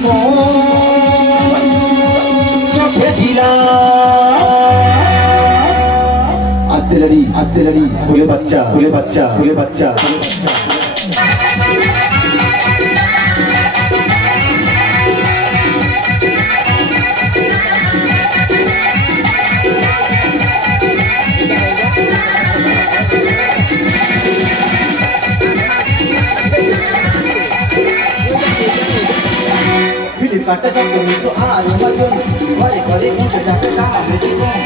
জীবন চোখে দিলাম আস্তেলারি ফুলে বাচ্চা কাটা কাটা তো আর মজন ঘরে ঘরে উঠে যাবে তার জীবন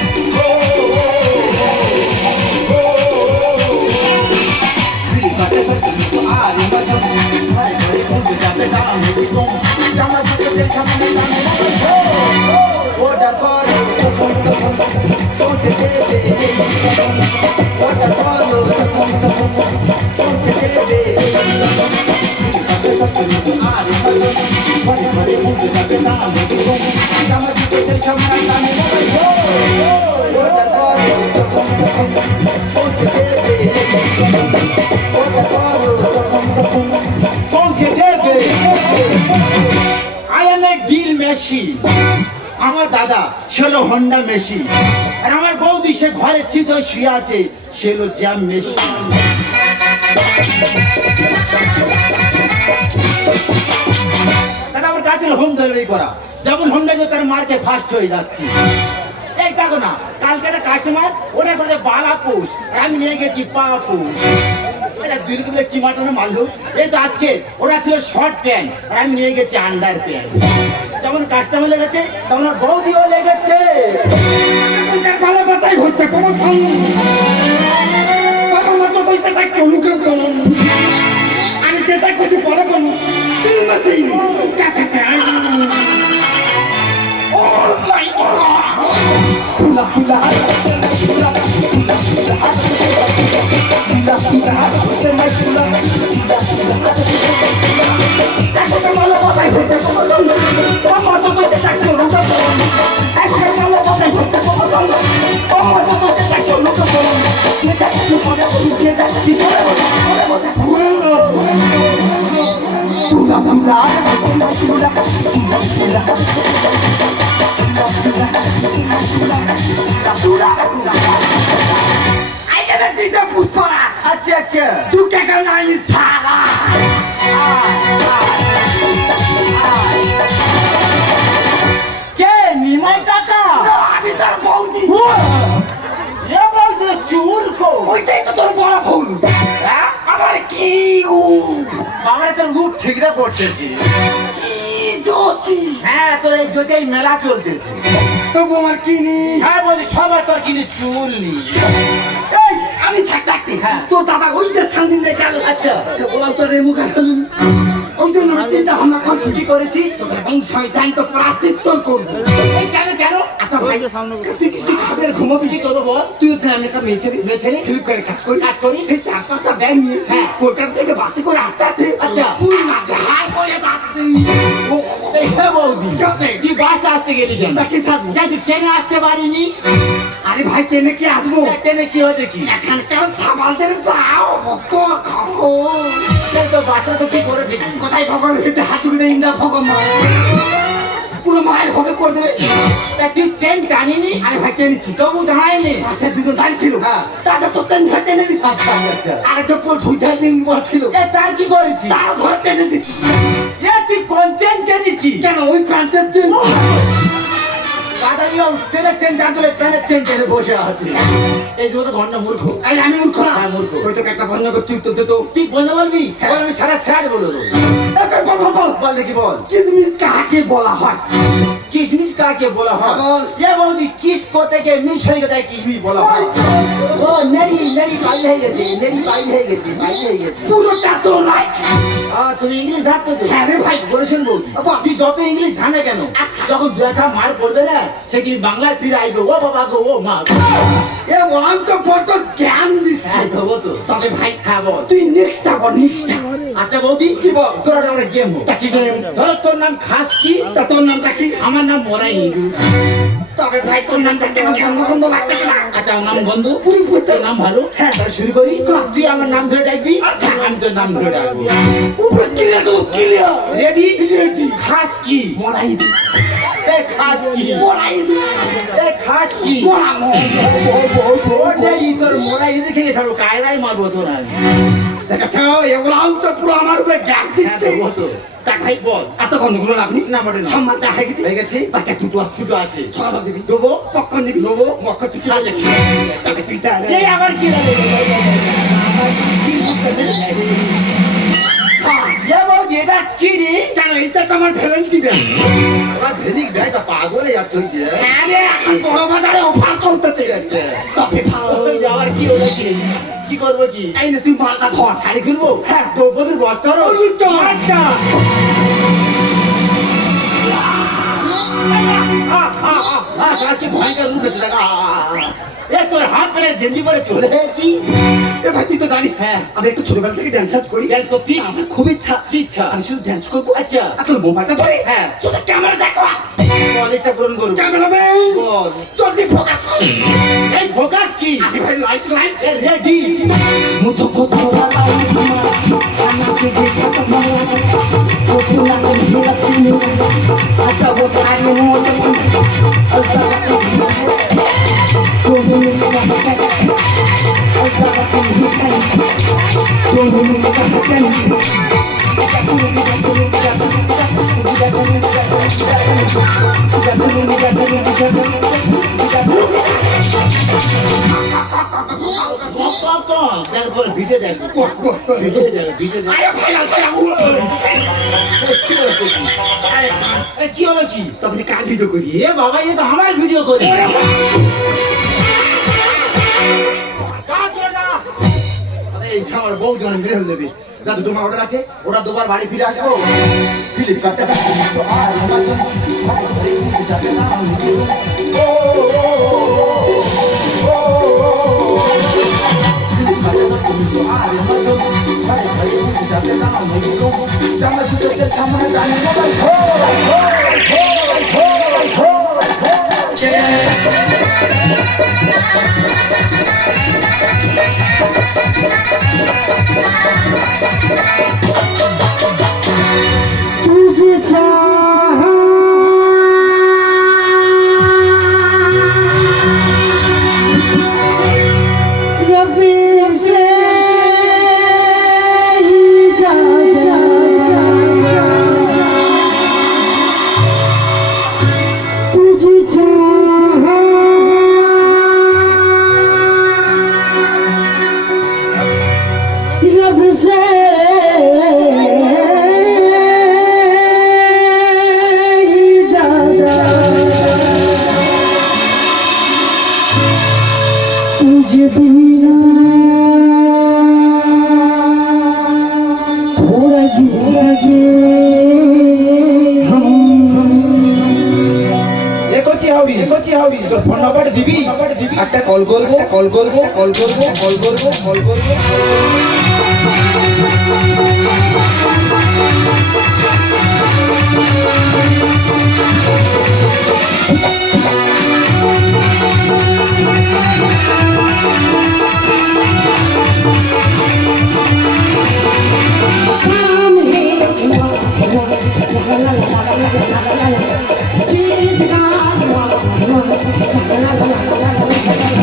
কাটা কাটা তো আর মজন ঘরে ঘরে উঠে যাবে তার জীবন জামা দিতে সামনে সামনে ওটা করো চলতে দেবে ওটা করো চলতে দেবে আমার দাদা সেলো হন্ডা মেশিন আর আমার বৌদি সে ঘরে চিত শুয়ে আছে সেলো জ্যাম মেশিন আমার কাছে হোম ডেলিভারি করা যেমন হোম ডেলিভারি তার মার্কে ফার্স্ট হয়ে যাচ্ছে এই দেখো না কালকে একটা কাস্টমার ওরা করে বালা পোষ আমি নিয়ে গেছি পা পোষ এটা দুই রকম কি মাটানো মারলো এই তো আজকে ওরা ছিল শর্ট প্যান্ট আর আমি নিয়ে গেছি আন্ডার প্যান্ট যেমন কাস্টমার লেগেছে তেমন বৌদিও লেগেছে ভালো কথাই হচ্ছে কোনো আমি যেটা করছি পরে বলু अच्छा अच्छा तू क्या करना है थाला क्या निमाई काका अभी तर बहुत ये बोलते चूल को ওইটাই তো তোর বড় ভুল হ্যাঁ আমার কি গো আমার তো রূপ ঠিকরা পড়তেছি কি জ্যোতি হ্যাঁ তোর এই জ্যোতি মেলা চলতেছে তবু আমার কিনি হ্যাঁ বলি সবার তোর কিনি চুল নি এই আমি থাকতে হ্যাঁ তোর দাদা ওই যে সামনে নিয়ে গেল আচ্ছা বলাও তো রে মুখ হাসলুম ওই জন্য আমি চিন্তা ভাবনা করছি কি করেছিস তোদের বংশাই তাই তো প্রাচিত্য করব এই কেন আচ্ছা ভাই তুই কি খাবার ঘুমাবি কি করবো বল তুই তো আমি একটা মেছেরি ফিল করে কাজ করি সেই চার পাঁচটা ব্যাগ নিয়ে হ্যাঁ কলকাতা থেকে বাসে করে আসতে আচ্ছা পুরো না ঝাড় করে যাচ্ছি ও এই হে বৌদি তুই বাসে আসতে গেলি কেন তাকে সাথে যাই ট্রেনে আসতে পারিনি আরে ভাই ট্রেনে কি আসবো ট্রেনে কি হচ্ছে কি এখানকার ছাবালদের যাও কত খাবো তো বাসা তো কি করেছে কোথায় ভগবান হেঁটে হাঁটুকে দেয় ইন্দা ভগবান পুরো মায়ের ভোগে করে দেবে তুই চেন টানিনি আরে ভাই টেনেছি তবু দাঁড়ায়নি আচ্ছা দুজন দাঁড়িয়ে ছিল তারটা তো ট্রেন ধরে টেনে দিচ্ছি আরেকটা পুরো ঢুইটার দিন ছিল তার কি করেছি তার ধরে টেনে দিচ্ছি তুই কোন চেন টেনেছি কেন ওই প্যান্টের চেন দাদাইও ট্রেনের চেন জানলে প্যান্টের চেন টেনে বসে আছে এই যে তো ঘন্টা মূর্খ এই আমি মূর্খ না মূর্খ ওই তো একটা ভন্য করছি উত্তর দে তো তুই বলতে বলবি আমি সারা স্যার বলে দেবো বল দেখি বল কিসমিস কাকে বলা হয় কিসমিস কাকে বলা হয় এ বৌদি কিস কোতে কে মিস হয়ে গেছে কিসমিস বলা হয় ও নেড়ি পাই হয়ে গেছে পুরোটা তো নাই তুমি ইংলিশ জানতো তো হ্যাঁ রে ভাই বলে শুনবো তুই যত ইংলিশ জানে কেন যখন দেখা মার পড়বে না সে কি বাংলায় ফিরে আইবে ও বাবা গো ও মা এ বলাম তো বড় জ্ঞান দিচ্ছে হ্যাঁ দেবো তো তবে ভাই হ্যাঁ বল তুই নেক্সটটা বল নেক্সটটা আচ্ছা বৌদি কি বল তোরা একটা গেম তা কি গেম ধর তোর নাম খাস কি তা তোর নামটা কি আমার আমার নাম মরাই হিন্দু। তবে ভাই তোর নামটা কেন গন্ধ লাগবে না? আচ্ছা নাম বন্ধু, পুরো তোর নাম ভালো। হ্যাঁ তাহলে শুরু করি। তুই আমার নাম ধরে ডাকবি, আচ্ছা। আমি তোর নাম ধরে ডাকবো। উপরে ক্লিয়ার রেডি? রেডি খাস কি? মরাই দি এ খাস কি? মরাই দি এ খাস কি? ওটাই তোর মোড়াই দেখে গেছালো, কায়রাই মারবো তোর আমি। দেখাচ্ছ এগুলাও তো পুরো আমার উপরে গ্যাস হ্যাঁ দিচ্ছে তো বল তো। তা ভাই বল। এত গন্ডগোল আপনি না মোটে না। সম্মান দেখা গেছে হয়ে গেছে? বাকি দুটো আছে দুটো আছে। ছড়া দিবি দেবো? পক্কর নিবি দেবো? মক্ক তুই আচ্ছা, ঠিক আছে। তবে তুই তাহলে এই আবার কি হলো? এ বৌদি, এটা কি রে? কেন এইটা তো আমার ভ্যালেন্টি ব্যাগ আমার ভেলিক ভাই তো পাগল হয়ে যাচ্ছে ওই যে। আরে এখন বড় বাজারে অফার চলতেছে তবে ওই যে আবার কি হলো কি? কি করবো কি? এই না তুই মালটা ধর শাড়ি কিনবো? হ্যাঁ। দ্রৌপদীর বস্ত্র? ওই তো। আচ্ছা। শালা কি ভয়ঙ্কর রূপ এসে দেখা। এ তোর হাত পেরে গেঞ্জি পরে চলে এসেছি। এ ভাই তুই তো জানিস হ্যাঁ। আমি একটু ছোটবেলা থেকে ড্যান্স করি ড্যান্স করতিস? আমার খুব ইচ্ছা কি ইচ্ছা? আমি শুধু ড্যান্স করবো আচ্ছা। আর তোর মোবাইলটা ধরে হ্যাঁ। শুধু ক্যামেরা দেখো বল, ইচ্ছা পূরণ করবো। ক্যামেরাম্যান বল। জলদি ফোকাস কর এই ফোকাস কি? আরে ভাই লাইট লাইট এ রেডি? मुझको थोड़ा लाइट मार खाना के देखा तो मारा वो पूरा को ढेला पीने अच्छा वो तारे मोटे ऐसा तो भी इसका बचा ऐसा तो भी नहीं तो भी इसका बचा তারপর ভিডিও দেখবো। ভিডিও দেখবো, ভিডিও দেখবো। আরে ভাই লাইট লাগাও কি হলো কি? এ কি হলো কি? তবে কার ভিডিও করি এ বাবা, এ তো আমার ভিডিও করে। এই যে আমার বউ জন মেরে ফেলে দেবে। যা দুটো আমার অর্ডার আছে, ওরা দুবার বাড়ি ফিরে আসবো। ফ্লিপকার্টে तुझे चाहा रबी से ही ज्यादा तुझे चाहा रब से ही ज्यादा तुझे बिना थोड़ा जी सके हम একচি হাওড়ি তোর ফোন নাম্বার দিবি? একটা কল করবো, কল করবো, কল করবো, কল করবো, কল করবো। काम है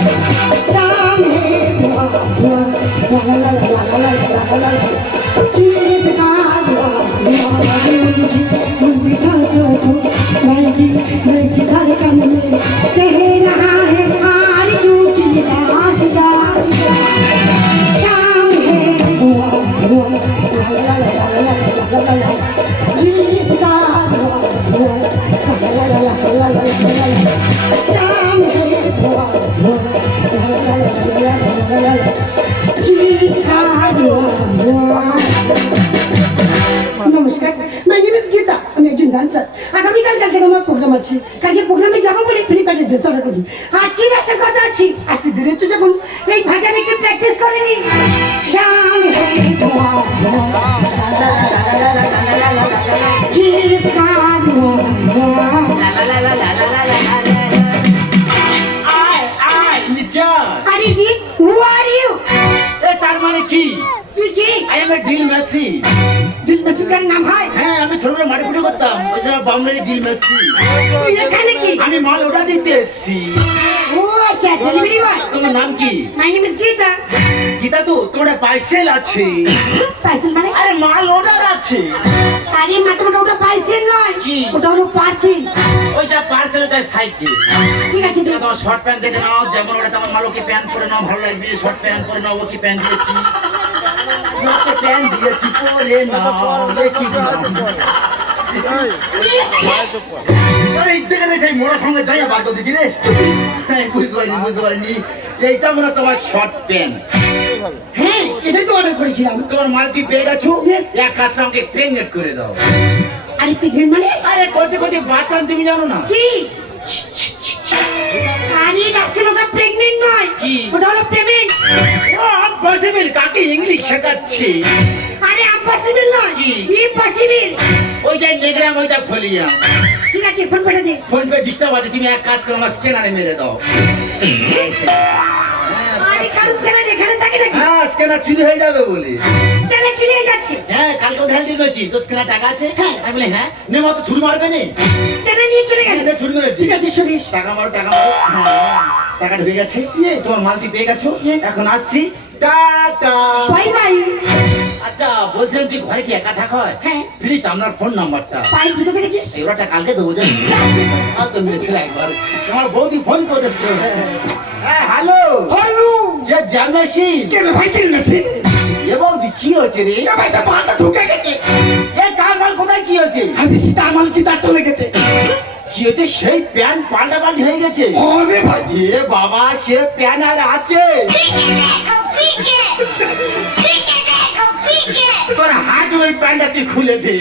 जिसका शाम है जिसका मुझे सांसों को मैं धड़कन में कह रहा है आरज़ू की दास्तां शाम है जिसका शाम है जिसका নমস্কার মাই নেম ইজ গীতা আমি একজন ডান্সার আগামীকাল কালকে আমার প্রোগ্রাম আছে কালকে প্রোগ্রামে যাবো বলে ফ্লিপকার্টে ড্রেস অর্ডার করি আজকে আসার কথা আছি আসতে দেরি হচ্ছে যখন এই ভাগে একটু প্র্যাকটিস করে নি শাম হে জিসকা আমি ডিল মেসি। দিল মেসিকার নাম হয়? হ্যাঁ, আমি ছোটবেলায় মাটি পুটি করতাম, ওই জন্য বামরে ডিল মেসি। তুই এখানে কি? আমি মাল অর্ডার দিতে এসেছি। ও আচ্ছা, ডেলিভারি বয়। তোমার নাম কি? My name is Gita. Gita, তো তোমার পার্সেল আছে। পার্সেল মানে? আরে মাল অর্ডার আছে। আরে মা, তোমাকে ওটা পার্সেল নয়, কি? ওটা হলো পার্সেল। ওইটা পার্সেল, ওটা সাইকেল। ঠিক আছে, তুমি তোমার শর্ট প্যান্ট দেখে নাও, যেমন ওটা তোমার মালোকে প্যান্ট পরে নাও, ভালো লাগবে। শর্ট প্যান্ট পরে নাও, ওকে প্যান্ট দিয়েছি, ওকে প্যান্ট দিয়েছি, পরে নাও, দেখি নাও। আরে এই দেখে সেই মোড়ার সঙ্গে যাই না, বাধ্য দিছি রে। হ্যাঁ, বুঝতে পারিনি। এইটা মনে হয় তোমার শর্ট প্যান্ট। হ্যাঁ, এটাই তো অর্ডার করেছিলাম। তোমার মাল কি পেয়ে গেছো? Yes. এক কাজ আমাকে প্রেগনেন্ট করে দাও। আরে প্রেগনেন্ট মানে? আরে কোচে কোচে বাচ্চা তুমি জানো না? কি? আরে আজকাল ওটা প্রেগনেন্ট নয়, কি? ওটা হলো পেমেন্ট। ও ইম্পসিবল, কাকে ইংলিশ শেখাচ্ছি? আরে ইম্পসিবল নয়, কি? ইম্পসিবল। ওই যে নেগ্রাম, ওইটা ফলিয়া। ঠিক আছে, ফোন করে দে। ফোন পে ডিস্টার্ব আছে, তুমি এক কাজ করো, আমার স্ক্যানারে মেরে দাও। আরে কারো স্ক্যানার এখানে থাকে নাকি? হ্যাঁ, স্ক্যানার চুরি হয়ে যাবে বলে। স্ক্যানার চলে যাচ্ছে। হ্যাঁ, কালকে ধ্যান দিয়েছি তো, স্ক্যানার টাকা আছে। হ্যাঁ। আমি বলি হ্যাঁ, নেমা তো ছুরি মারবে না। স্ক্যানার নিয়ে চলে গেল। এটা ছুরি মেরেছি। ঠিক আছে, সুরেশ। টাকা মারো, টাকা মারো। হ্যাঁ, টাকাটা হয়ে গেছে। Yes. তোমার মালটি পেয়ে গেছো। Yes. এখন আসছি, টাটা। Bye bye. আচ্ছা, বলছিলাম তুই ঘরে কি একা থাকা হয়? হ্যাঁ। প্লিজ আপনার ফোন নাম্বারটা। পাই জুতো দেখেছিস? এগুলোটা কালকে দেবো জানি। আর তো মেয়েছিল একবার, তোমার বৌদি ফোন করে দিচ্ছে। হ্যাঁ, হ্যালো হ্যালো, যে জামেশি। কেন ভাই তেল মেশিন? এ বৌদি কি হয়েছে রে? এ ভাই, তো মালটা ঢুকে গেছে। এ কার মাল কোথায় কি হয়েছে? হাজি সীতার মাল কি তার চলে গেছে? কি হয়েছে? সেই প্যান্ট পাল্টাপাল্টি হয়ে গেছে। আরে ভাই, এ বাবা, সে প্যান্ট আর আছে? তোর হাত ওই প্যান্টটা তুই খুলে দে।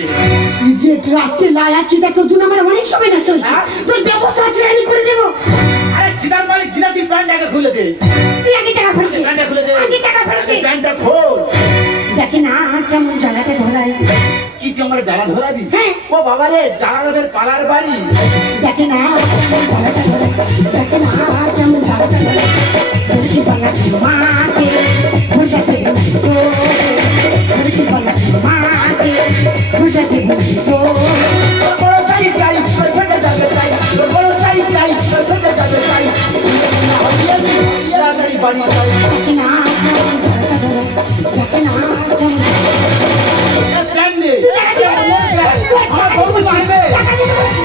ইডিয়েট, আজকে লায়া চিতা, তোর জন্য আমার অনেক সময় নষ্ট হয়েছে। হ্যাঁ? তোর ব্যবস্থা আছে, আমি করে দেবো। আরে সিদার মালিক গিনা, তুই প্যান্টটাকে খুলে দে। তুই আগে টাকা ফেরত দে। প্যান্টটা খুলে দে। আগে টাকা ফেরত দে। প্যান্টটা খোল। দেখে না কেমন জায়গাতে ধরাই। কি তুই আমার জ্বালা ধরাবি? হ্যাঁ। ও বাবা রে, জ্বালাবের পাড়ার বাড়ি। দেখে না কেমন জায়গাতে ধরাই। দেখে না কেমন জায়গাতে ধরাই। ধরেছি বাংলাটি মাকে, ধরতে তো। ধরেছি বাংলাটি মাকে, ধরতে তো। বড় চাই চাই, ফেটে যাবে চাই। বড় চাই চাই, ফেটে যাবে চাই। তাড়াতাড়ি বাড়ি চাই। দেখে না কেমন জায়গাতে ধরাই। দেখে না কেমন এ প্যান্ট দে। আমার আমার বৌদি মারবে। টাকা দিতে বলছি।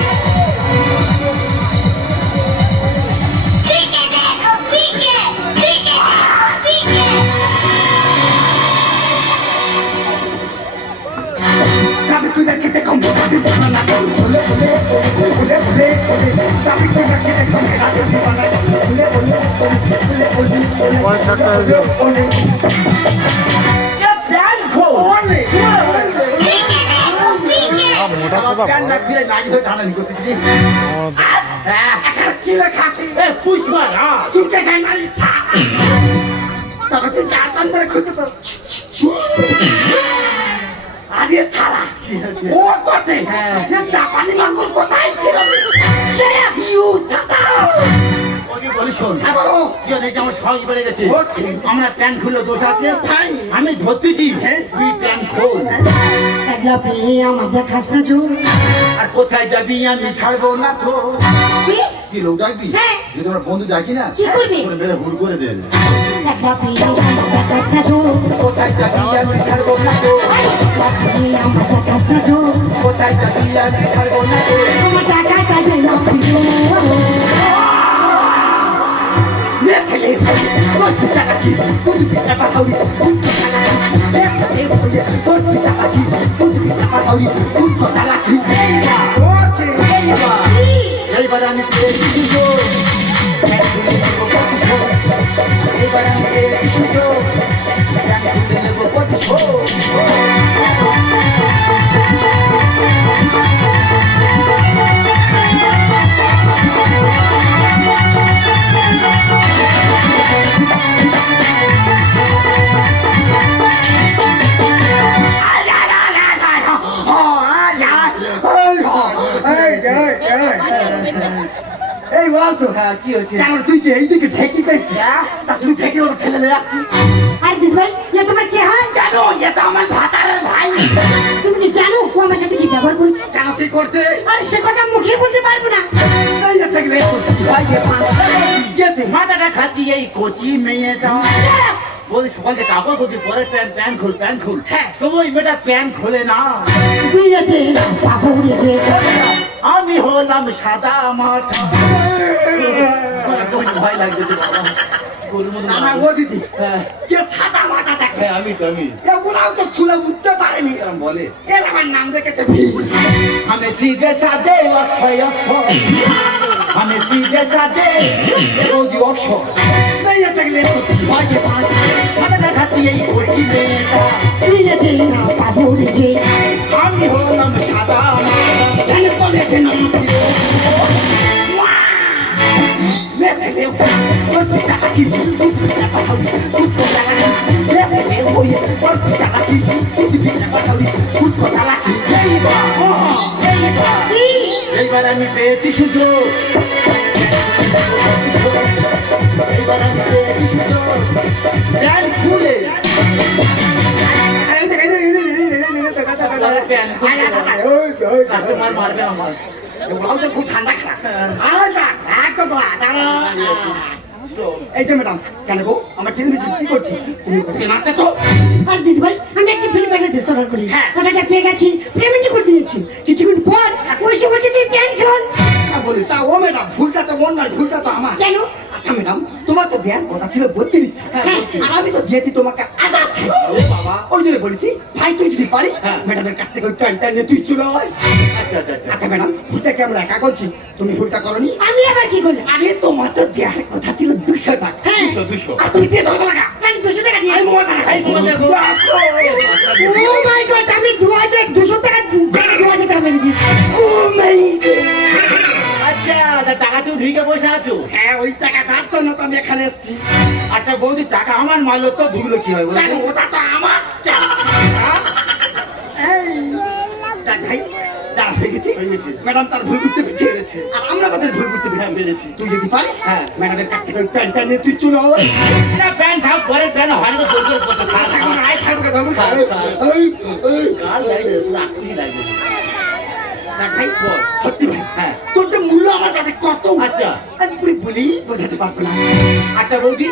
আমি তুই খেতে কম বলি না বলে বলে বলে বলে বলে আমি তুই খেতে কম রাতে দিবানা বলে বলে বলে বলে এ প্যান্ট খোল। মোটা সোদা প্যান্ট না খুলে নাকি ধরে টানানি করতেছি রে। হ্যাঁ, কি লেখা এ পুষ্পা না। তুই কে মারিস তবে তুই জানতাম ধরে খুঁজে তো আরে থালা কি হয়েছে? ও কোথায়? হ্যাঁ। জাপানি মাঙ্গুর কোথায় ছিল? ইউ দাদা ওকে বলি শোন। হ্যাঁ বলো। কি হয়েছে? আমার সাহস বেড়ে গেছে। ওকে। আমরা প্যান্ট খুললে দোষ আছে? ভাই। আমি ধরতেছি, তুই প্যান্ট খোল। একলা পেয়ে আমার দেখাস না জো। আর কোথায় যাবি আমি ছাড়বো না তো। কি? তুই লোক ডাকবি? হ্যাঁ। যদি আমার বন্ধু ডাকি না, কি করবি? তোরে মেরে হুড় করে দেবে। একলা পেয়ে আমার দেখাস না জো। কোথায় যাবি আমি ছাড়বো না তো। একলা পেয়ে আমার দেখাস না জো। কোথায় যাবি আমি ছাড়বো না তো। আমার টাকাটা যেন ফিরো। লে ছেলে তোর কি টাকা কি তুই কি টাকা হাউলি তুই কি টাকা লে ছেলে তোর কি টাকা কি তুই কি টাকা হাউলি তুই কি টাকা কি ওকে এইবার আমি পেয়েছি সুযোগ। এইবার আমি পেয়েছি সুযোগ। প্যান্ট খুলে নেবো প্রতিশোধ। এই বলাও তো হ্যাঁ কি হয়েছে কেন তুই কি এইদিকে ঢেকি পেয়েছিস হ্যাঁ? তা তুই ঢেকে ওর ঠেলে যাচ্ছি আর দিদি ভাই এ তোমার কি হয় কেন এটা আমার ভাতারের ভাই তুমি কি জানো ও আমার সাথে কি ব্যবহার করেছে কেন কি করছে আর সে কথা মুখে বলতে পারবো না এই একটা গেলে ভাই গেছে মাথাটা খাচ্ছি এই কচি মেয়েটা বলি সকাল থেকে কাপড় করছি পরে প্যান্ট খুল হ্যাঁ। তবু ওই মেয়েটা প্যান্ট খোলে না বিয়েতে বাবু উড়েছে আমি হলাম সাদা মাথা আমার একটু ভয় লাগতেছে বাবা গরুর মতো না ও দিদি হ্যাঁ কে সাদা মাথা দেখে হ্যাঁ আমি এগুলাও তো শুনে উঠতে পারেনি এরকম বলে এর আমার নাম দেখেছে ভিড় আমি সিধে সাদে অক্ষয় আমি সিধে সাদে বৌদি অক্ষয় এই একটা গেলে ভাইকে পাঁচ মাথাটা খাচ্ছি এই কচি মেয়েটা বিয়েতে বাবু উড়েছে আমি হলাম সাদা মাথা কেন বলেছে না এইবার আমি পেয়েছি সুযোগ এইবার আমি পেয়েছি সুযোগ প্যান্ট খুলে কাস্টমার মারবে আমার খুব ঠান্ডা খারাপ একদম এই যে ম্যাডাম কেন গো আমার টেলিভিশন কি করছি তুমি ওখানে নাচতেছো আর দিদি ভাই আমি একটা ফিল্ম প্যাকেট ড্রেস অর্ডার করি ওটাকে পেয়ে গেছি পেমেন্ট করে দিয়েছি কিছুক্ষণ পর ওই সে বলছে তুই প্যান্ট খোল বলি তা ও ম্যাডাম ভুলটা তো মন নয় ভুলটা তো আমার কেন আচ্ছা ম্যাডাম তোমার তো দেওয়ার কথা ছিল 32 আর আমি তো দিয়েছি তোমাকে 28 বাবা ওই জন্য বলেছি ভাই তুই যদি পারিস হ্যাঁ। ম্যাডামের কাছ থেকে ওই প্যান্টটা নিয়ে তুই চলে আয় আচ্ছা আচ্ছা আচ্ছা আচ্ছা ম্যাডাম ভুলটাকে আমরা একা করছি তুমি ভুলটা করনি আমি আবার কি করলাম আরে তোমার তো দেওয়ার কথা ছিল 200 টাকা হ্যাঁ 200 আর তুমি দিয়ে 200 টাকা আমি 200 টাকা আই দিয়েছি মোবাইল টাকা এই মোবাইল দেখো। ও মাই গড আমি 200 টাকা 2000 টাকা মেরে দিয়েছি ও মাই আচ্ছা টাকা তুমি ঢুকে বসে আছো হ্যাঁ ওই টাকা ধার তো না তো আমি এখানে এসেছি আচ্ছা বৌদি টাকা আমার মারলো তো ধুলো কি হয় বলো কেন ওটা তো আমার এই দেখ ভাই যা হয়ে গেছে ম্যাডাম তার ভুল বুঝতে পেরেছে আর আমরা আমাদের ভুল বুঝতে পেরেছি তুই যদি পারিস হ্যাঁ। ম্যাডামের কাছ থেকে ওই প্যান্টটা নিয়ে তুই চলে আয় না প্যান্ট থাক পরে প্যান্ট হয় না তো তোর কত আর থাকবো না, আয় থাকবো ধরবো কাল লাগবে পুরো আকুলি লাগবে দেখ ভাই সত্যি ভাই হ্যাঁ তোর যে মূল্য আমার কাছে কত আচ্ছা। আমি পুরো বলি বোঝাতে পারবো না আচ্ছা বৌদি